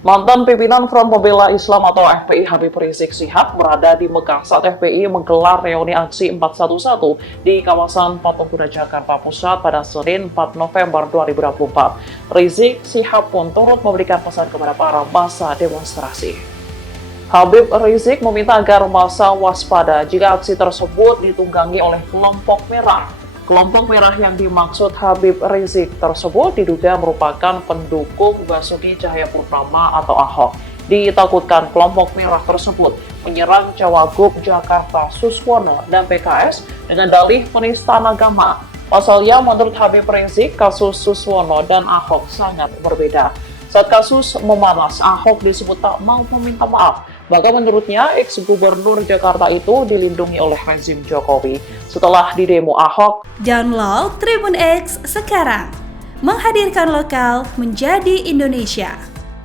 Mantan pimpinan Front Pembela Islam atau FPI Habib Rizik Syihab berada di Mekah saat FPI menggelar reuni aksi 411 di kawasan Patung Kuda Jakarta Pusat pada Senin 4 November 2024. Rizik Syihab pun turut memberikan pesan kepada para massa demonstrasi. Habib Rizik meminta agar massa waspada jika aksi tersebut ditunggangi oleh kelompok merah. Kelompok merah yang dimaksud Habib Rizik tersebut diduga merupakan pendukung Basuki Cahayapurnama atau Ahok. Ditakutkan kelompok merah tersebut menyerang Cawagup Jakarta Suswono dan PKS dengan dalih penistaan agama. Pasalnya, menurut Habib Rizik, kasus Suswono dan Ahok sangat berbeda. Saat kasus memanas, Ahok disebut tak mau meminta maaf. Bahkan menurutnya, ex-gubernur Jakarta itu dilindungi oleh rezim Jokowi. Setelah didemo Ahok, download Tribun X sekarang. Menghadirkan lokal menjadi Indonesia.